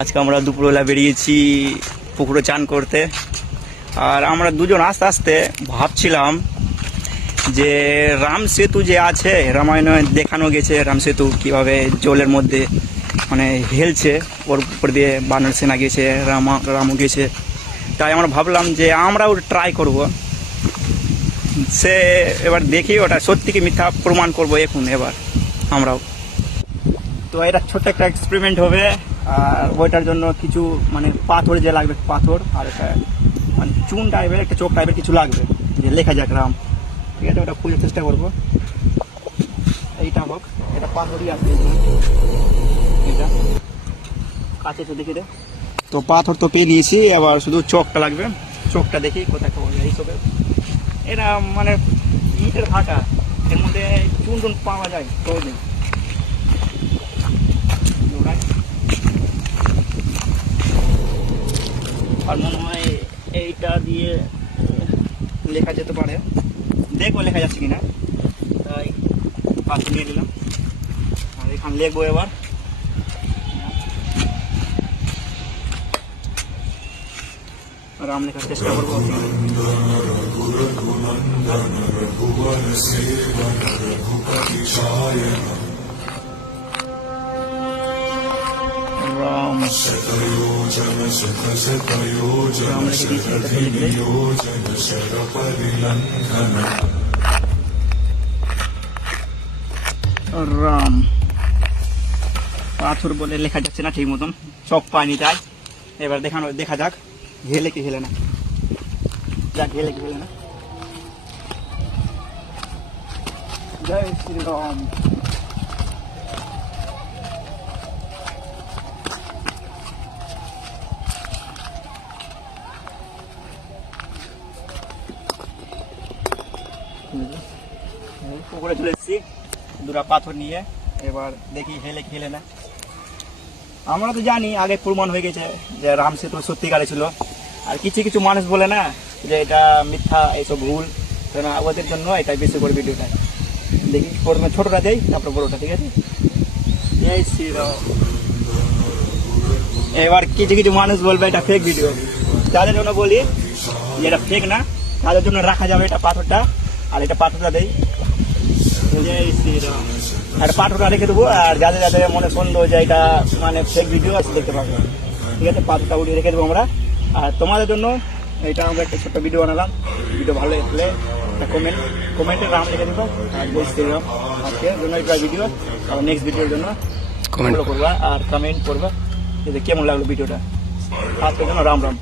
আজকে আমরা দুপুরবেলা বেরিয়েছি পুকুরে চান করতে। আর আমরা দুজন আস্তে আস্তে ভাবছিলাম যে রাম সেতু যে আছে, রামায়ণে দেখানো গেছে রাম সেতু কীভাবে জলের মধ্যে মানে হেলছে, ওর উপর দিয়ে বানর সেনা গেছে, রামও গেছে। তাই আমরা ভাবলাম যে আমরাও ট্রাই করব, সে এবার দেখি ওটা সত্যি কি মিথ্যা প্রমাণ করবো এখন এবার আমরাও। তো এটা ছোট্ট একটা এক্সপেরিমেন্ট হবে। আর ওইটার জন্য কিছু মানে পাথর যে লাগবে, পাথর আর একটা মানে চুন টাইপের একটা চোখ টাইপের কিছু লাগবে, যে লেখা যাক রাম। ঠিক আছে, ওটা খোঁজার চেষ্টা করবো। এইটা হোক, এটা পাথরই আছে, এটা কাছে তো দেখি রে। তো পাথর তো পেয়ে দিয়েছি, আবার শুধু চোখটা লাগবে। চোখটা দেখি কোথায় পাওয়া যায় এইসবের। এটা মানে ইটের ভাটা, এর মধ্যে চুন টুন পাওয়া যায় তো নেই। আর মনে হয় এইটা দিয়ে লেখা যেতে পারে, দেখবো লেখা যাচ্ছে কিনা। তাই পাশে নিয়ে নিলাম আর এখানে লিখবো এবার। রাম লেখার চেষ্টা করবো। রাম রাম পাথর বলে লেখা যাচ্ছে না ঠিক মতন, চোখ পায়নি। তাই এবার দেখা যাক হেলে কি হেলে না, যাক হেলে কি হেলে না। জয় শ্রীরাম। পুকুরে চলে এসেছি দুটা পাথর নিয়ে, এবার দেখি হেলে কি হেলে না। আমরা তো জানি আগে প্রমাণ হয়ে গেছে যে রাম সেতু সত্যিকারে ছিল। আর কিছু কিছু মানুষ বলে না যে এটা মিথ্যা, এইসব ভুল, না ওদের জন্য এটাই বেশি করে ভিডিওটা দেখি। প্রথমে ছোটটা দেই, তারপর বড়টা। ঠিক আছে, এই শ্রীরাম। এবার কিছু কিছু মানুষ বলবে এটা ফেক ভিডিও, তাদের জন্য বলি যে এটা ফেক না, তাদের জন্য রাখা যাবে এটা পাথরটা। আর এটা পাথরটা দেই, জয় শ্রীরাম। আর পাথরটা রেখে দেবো, আর যাদের যাদের মনে সন্দেহ যে এটা মানে ফেক ভিডিও আছে দেখতে পাবে। ঠিক আছে, পাথরটা উঠিয়ে রেখে দেবো আমরা। আর তোমাদের জন্য এটা আমরা একটা ছোট্ট ভিডিও বানালাম। ভিডিও ভালো লাগলে একটা কমেন্টে রাম লিখে দেবো আর জয় শ্রীরাম। আজকে জন্য একটা ভিডিও, আর নেক্সট ভিডিওর জন্য কমেন্ট করবা আর কমেন্ট করবা যে কেমন লাগলো ভিডিওটা। আজকের জন্য রাম রাম।